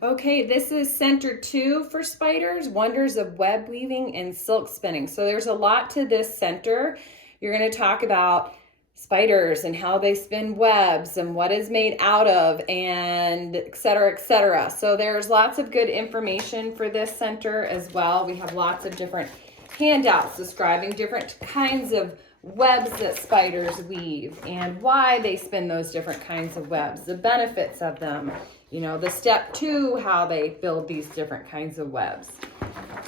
Okay, this is Center 2 for spiders, Wonders of Web Weaving and Silk Spinning. So there's a lot to this center. You're going to talk about spiders and how they spin webs and what is made out of and et cetera, et cetera. So there's lots of good information for this center as well. We have lots of different handouts describing different kinds of webs that spiders weave and why they spin those different kinds of webs, the benefits of them, you know, the step 2, how they build these different kinds of webs.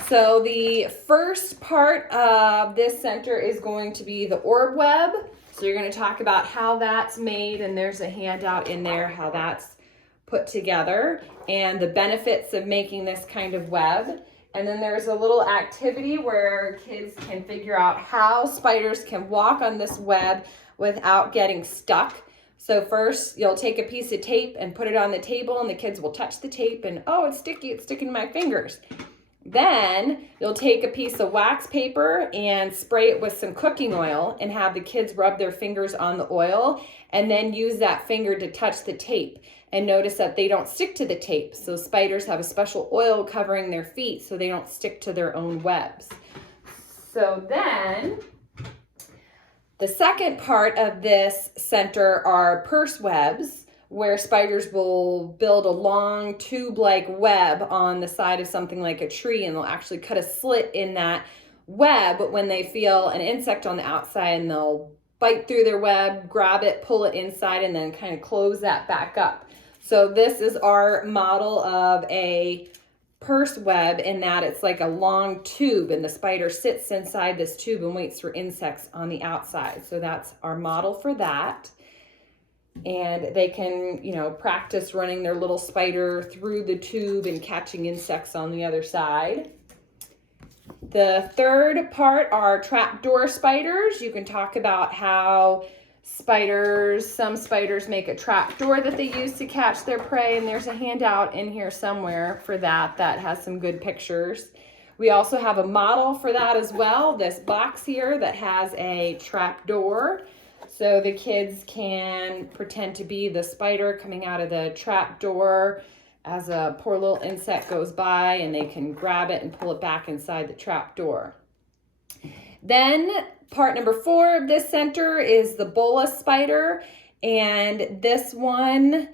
So the first part of this center is going to be the orb web. So you're going to talk about how that's made, and there's a handout in there how that's put together and the benefits of making this kind of web. And then there's a little activity where kids can figure out how spiders can walk on this web without getting stuck. So first you'll take a piece of tape and put it on the table, and the kids will touch the tape and, oh, it's sticky, it's sticking to my fingers. Then you'll take a piece of wax paper and spray it with some cooking oil and have the kids rub their fingers on the oil and then use that finger to touch the tape. And notice that they don't stick to the tape. So spiders have a special oil covering their feet so they don't stick to their own webs. So then the second part of this center are purse webs, where spiders will build a long tube-like web on the side of something like a tree, and they'll actually cut a slit in that web when they feel an insect on the outside, and they'll bite through their web, grab it, pull it inside, and then kind of close that back up. So this is our model of a purse web, in that it's like a long tube and the spider sits inside this tube and waits for insects on the outside. So that's our model for that. And they can, you know, practice running their little spider through the tube and catching insects on the other side. The third part are trapdoor spiders. You can talk about how some spiders make a trapdoor that they use to catch their prey, and there's a handout in here somewhere for that has some good pictures. We also have a model for that as well, this box here that has a trapdoor. So the kids can pretend to be the spider coming out of the trapdoor as a poor little insect goes by, and they can grab it and pull it back inside the trapdoor. Then part number 4 of this center is the boa spider, and this one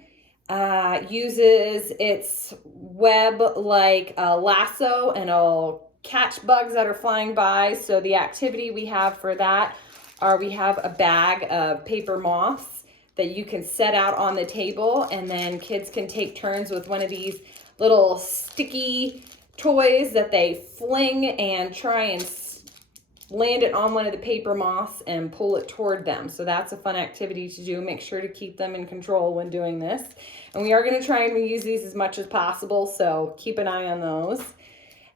uses its web like a lasso, and it'll catch bugs that are flying by. So the activity we have for that are we have a bag of paper moths that you can set out on the table, and then kids can take turns with one of these little sticky toys that they fling and try and land it on one of the paper moths and pull it toward them. So that's a fun activity to do. Make sure to keep them in control when doing this. And we are going to try and reuse these as much as possible, so keep an eye on those.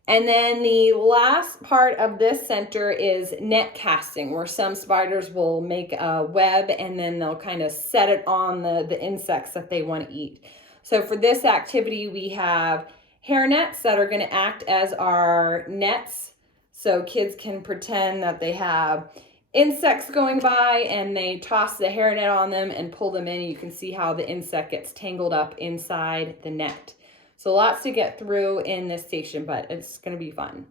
And then the last part of this center is net casting, where some spiders will make a web and then they'll kind of set it on the insects that they want to eat. So for this activity, we have hair nets that are going to act as our nets. So kids can pretend that they have insects going by and they toss the hairnet on them and pull them in. You can see how the insect gets tangled up inside the net. So lots to get through in this station, but it's going to be fun.